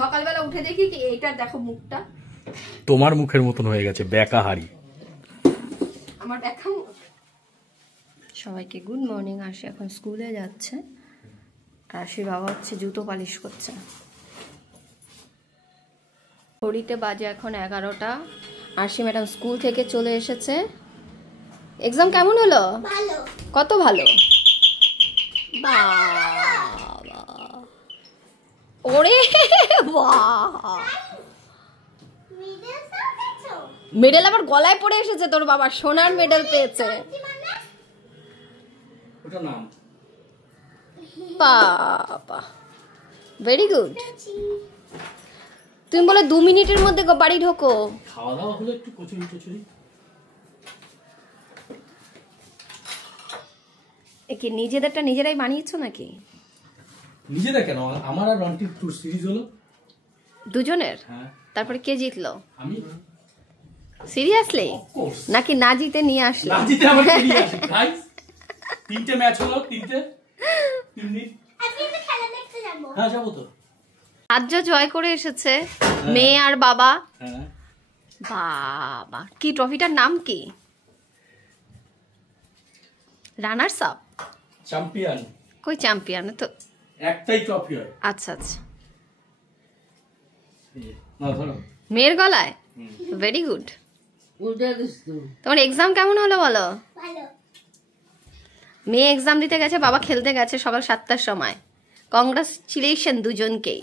সকালবেলা উঠে দেখি কি এইটার দেখো মুখটা তোমার মুখের মতন হয়ে গেছে, ব্যাকা হাড়ি। আমার ব্যাকা মুখ। সবাইকে গুড মর্নিং। আরশি এখন স্কুলে যাচ্ছে, আরশির বাবা হচ্ছে জুতো পালিশ করছে। ঘড়িতে বাজে এখন 11টা। আরশি ম্যাডাম স্কুল থেকে চলে এসেছে। এক্সাম কেমন হলো? ভালো। কত ভালো? বাবা ওরে বাহ, মেডেল আবার গলায় পড়ে এসেছে তোর বাবা, সোনার মেডেল পেয়েছে। বাবা ভেরি গুড। তুমি বলে 2 মিনিটের মধ্যে বাড়ি ঢোকো। খাওয়া দাওয়া হলো একটু কচুরি টচুরি। একে নিজেদেরটা নিজেরাই বানিয়েছো নাকি? নিজেরা কেন, আমার আর রন্টির ট্যুর সিরিজ হলো দুজনের। হ্যাঁ। তারপরে কে জিতলো? আমি। সিরিয়াসলি নাকি না জিতে নিয়ে আসলো? না জিতে আমাকে নিয়ে আসি গাইস। 3টে ম্যাচ হলো, 3 দিন। আজকে তো খেলা দেখতে যাব। হ্যাঁ যাবো তো। রাজ্য জয় করে এসেছে মেয়ে আর বাবা। হ্যাঁ। বাবা কি ট্রফিটার নাম কি? Runners up, champion. কই চ্যাম্পিয়ন তো একটাই ট্রফি হয়। আচ্ছা আচ্ছা, না ধরো মেয়ের গলায়। Very good. তোমার এক্সাম কেমন হলো বলো? ভালো। মেয়ে এক্সাম দিতে গেছে, বাবা খেলতে গেছে সকাল 7টার সময়। কংগ্রাচুলেশন দুজনকেই।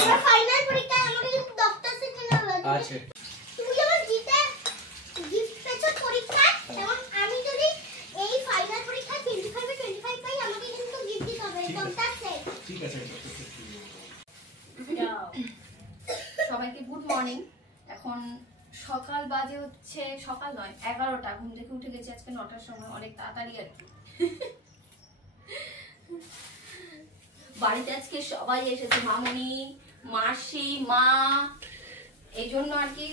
আমার ফাইনাল পরীক্ষায় আমাকে কিন্তু ডক্টর সিটি না হলো। আছে। তুমি যেমন জিতে গিফট পেছো পরীক্ষায়, তেমন আমি যদি এই ফাইনাল পরীক্ষায় 25 এ 25 পাই, আমাকে কিন্তু গিফট দিতে হবে ডক্টর সেট। ঠিক আছে। সবাইকে গুড মর্নিং। এখন সকাল বাজে হচ্ছে, সকাল নয় 11টা। ঘুম থেকে উঠে গেছি আজকে 9টার সময়, অনেক তাড়াতাড়ি আর কি। বাড়িতে আজকে সবাই এসেছে, মামনি, মাসি, মা, এই জন্য আর কি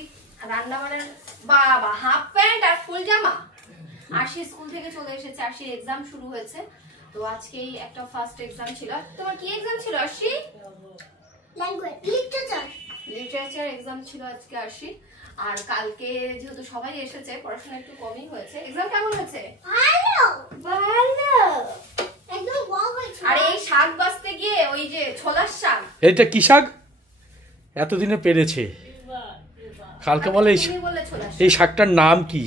রান্না বান্নার। বাবা হাফ প্যান্ট আর ফুল জামা। আরশি স্কুল থেকে চলে এসেছে, আরশির এক্সাম শুরু হয়েছে। তো আজকেই একটা ফার্স্ট এক্সাম ছিল। তোমার কি এক্সাম ছিল আরশি? ল্যাঙ্গুয়েজ, লিটারেচার এক্সাম ছিল আজকে আরশি। আর কালকে যেহেতু সবাই এসেছে, পড়াশোনা একটু কমই হয়েছে। এক্সাম কেমন হয়েছে? ভালো। ভালো। একদম ওয়াও হয়েছে। আর এই শাক বাছতে গিয়ে ওই যে ছোলার শাক, এটা কি শাক এতদিনে পেরেছে? কালকে বলে এই শাকটার নাম কি?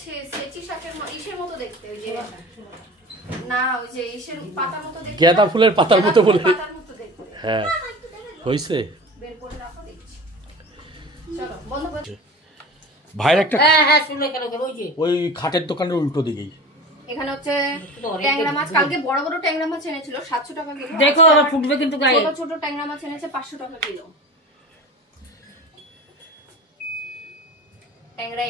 সেচি শাকের ইসের মতো দেখতে, ওই যে না ওই যে ইসের পাতার মতো দেখতে, গাঁদা ফুলের পাতার মতো বলে। পাতার মতো দেখতে। হ্যাঁ হইছে। বের করে রাখো দেখছি। চলো বন্ধ করো। ভাইয়ের একটা হ্যাঁ শুনলে কেন ওই যে ওই খাটের দোকানের উল্টো দিকেই। এখানে হচ্ছে ট্যাংরা মাছ। কালকে বড় বড় ট্যাংরা মাছ এনেছিল 700 টাকা কিলো। দেখো ফুটবে কিন্তু গায়ে। ছোট ছোট ট্যাংরা মাছ এনেছে 500 টাকা কিলো। ট্যাংরা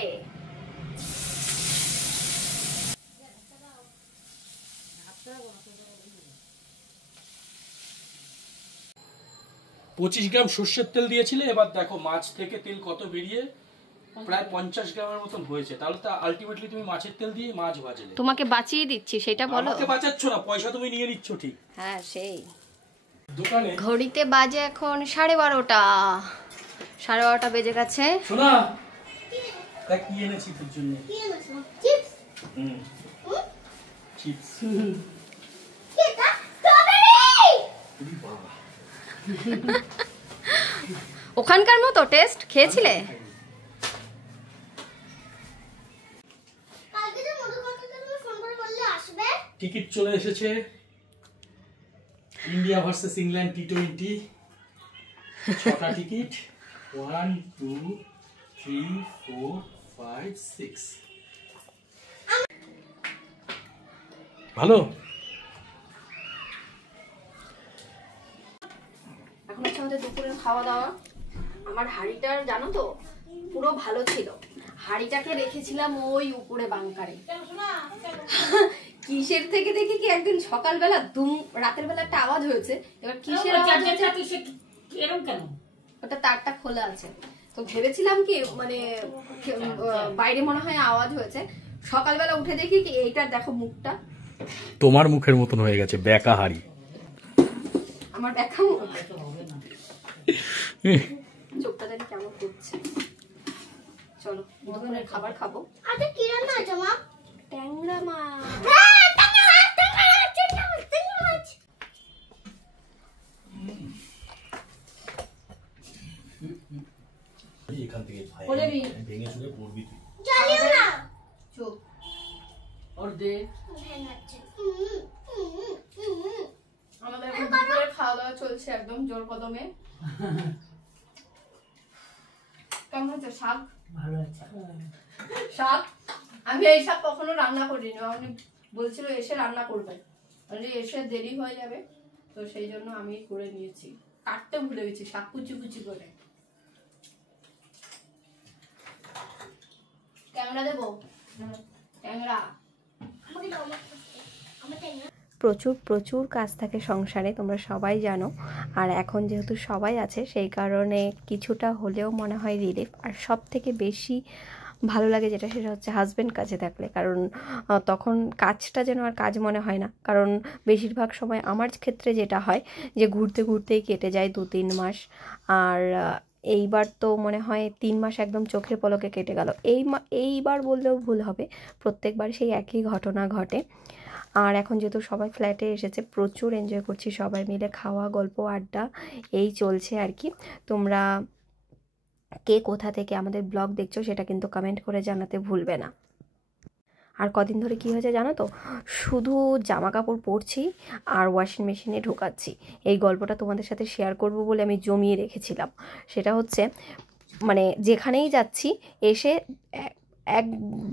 25 গ্রাম সর্ষের তেল দিয়েছিলে, এবার দেখো মাছ থেকে তেল কত বেরিয়ে প্রায় 50 গ্রামের মতন হয়েছে। তাহলে তো আলটিমেটলি তুমি মাছের তেল দিয়ে মাছ ভাজলে। তোমাকে বাঁচিয়ে দিচ্ছি সেটা বলো। আমাকে বাঁচাচ্ছ না, পয়সা তুমি নিয়ে নিচ্ছ ঠিক। হ্যাঁ সেই দোকানে। ঘড়িতে বাজে এখন 12:30। 12:30 বেজে গেছে। শোনা দেখ কি এনেছি তোর জন্য। কি এনেছো? চিপস। চিপস। কি এটা? স্ট্রবেরি। বাবা ওখানকার মতো টেস্ট খেয়েছিলে? কালকে যে মধুকরকে তুমি ফোন করে বললে আসবে। টিকিট চলে এসেছে, ইন্ডিয়া ভার্সেস ইংল্যান্ড টি20। 6টা টিকিট, 1 2 3 4 5 6। ভালো। এখন হচ্ছে আমাদের দুপুরের খাওয়া দাওয়া। আমার হাঁড়িটার জানো তো পুরো ভালো ছিল, হাঁড়িটাকে রেখেছিলাম ওই উপরে বাংকারে। কিসের থেকে দেখি কি একদিন সকালবেলা রাতের বেলা একটা আওয়াজ হয়েছে। এবার কিসের আওয়াজ হয়েছে? এরকম কেন? ওটা তারটা খোলা আছে, তো ভেবেছিলাম কি মানে বাইরে মনে হয় আওয়াজ হয়েছে। সকালবেলা উঠে দেখি কি এইটার দেখো মুখটা তোমার মুখের মতন হয়ে গেছে, ব্যাকা হাড়ি। আমার ব্যাকা মুখ। চোখটা দেখে কেমন করছে। চলো দুপুরের খাবার খাবো। আরে কি রান্না আছে মা? ট্যাংরা মাছ। ট্যাংরা মাছ। এখান থেকে ভেঙে চুরে পড়বি তুই। জ্বালিও না। চোখ और दे ভেঙাচ্ছে। আমাদের এখন দুপুরের খাওয়া দাওয়া চলছে একদম জোর কদমে। কেমন হচ্ছে শাক? ভালো আছে শাক আমি এই শাক কখনো রান্না করিনি, আপনি বলছিল এসে রান্না করবে, মানে এসে দেরি হয়ে যাবে, তো সেই জন্য আমি করে নিয়েছি। কাটতে ভুলে গেছি শাক কুচি কুচি করে। ক্যামেরা দেবো? ক্যামেরা আমাকে দাও, আমার ট্যাংরা। প্রচুর প্রচুর কাজ থাকে সংসারে, তোমরা সবাই জানো। আর এখন যেহেতু সবাই আছে সেই কারণে কিছুটা হলেও মনে হয় রিলিফ। আর সব থেকে বেশি ভালো লাগে যেটা, সেটা হচ্ছে হাজব্যান্ড কাছে থাকলে, কারণ তখন কাজটা যেন আর কাজ মনে হয় না। কারণ বেশিরভাগ সময় আমার ক্ষেত্রে যেটা হয় যে ঘুরতে ঘুরতেই কেটে যায় 2-3 মাস। আর এইবার তো মনে হয় 3 মাস একদম চোখের পলকে কেটে গেল। এইবার বললেও ভুল হবে, প্রত্যেকবার সেই একই ঘটনা ঘটে। আর এখন যেহেতু সবাই ফ্ল্যাটে এসেছে, প্রচুর এনজয় করছি সবাই মিলে, খাওয়া, গল্প, আড্ডা এই চলছে আর কি। তোমরা কে কোথা থেকে আমাদের ব্লগ দেখছো সেটা কিন্তু কমেন্ট করে জানাতে ভুলবে না। আর কদিন ধরে কী হয়েছে জানো তো, শুধু জামা কাপড় পরছি আর ওয়াশিং মেশিনে ঢোকাচ্ছি। এই গল্পটা তোমাদের সাথে শেয়ার করব বলে আমি জমিয়ে রেখেছিলাম। সেটা হচ্ছে মানে যেখানেই যাচ্ছি এসে এক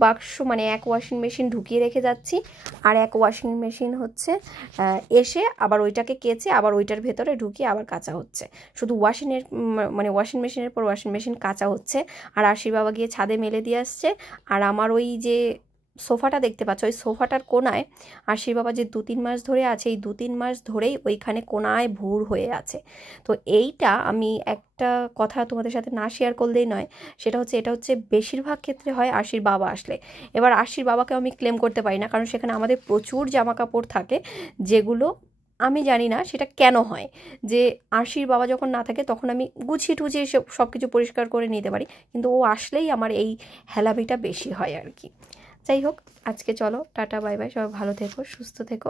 বাক্স মানে এক ওয়াশিং মেশিন ঢুকিয়ে রেখে যাচ্ছি, আর এক ওয়াশিং মেশিন হচ্ছে এসে আবার ওইটাকে কেচে আবার ওইটার ভেতরে ঢুকিয়ে আবার কাচা হচ্ছে। শুধু ওয়াশিং মেশিনের পর ওয়াশিং মেশিন কাচা হচ্ছে। আর আশির বাবা গিয়ে ছাদে মেলে দিয়ে আসছে। আর আমার ওই যে সোফাটা দেখতে পাচ্ছ, ওই সোফাটার কোনায় আশির বাবা যে 2-3 মাস ধরে আছে, এই 2-3 মাস ধরেই ওইখানে কোনায় ভুর হয়ে আছে। তো এইটা আমি একটা কথা তোমাদের সাথে না শেয়ার করলেই নয়, সেটা হচ্ছে এটা হচ্ছে বেশিরভাগ ক্ষেত্রে হয় আশির বাবা আসলে। এবার আশির বাবাকে আমি ক্লেম করতে পারি না, কারণ সেখানে আমাদের প্রচুর জামা কাপড় থাকে, যেগুলো আমি জানি না সেটা কেন হয় যে আশির বাবা যখন না থাকে তখন আমি গুছিয়ে টুছিয়ে সব কিছু পরিষ্কার করে নিতে পারি, কিন্তু ও আসলেই আমার এই হেলাবিটা বেশি হয় আর কি। যাই হোক, আজকে চলো টাটা বাই বাই, সবাই ভালো থেকো, সুস্থ থেকো।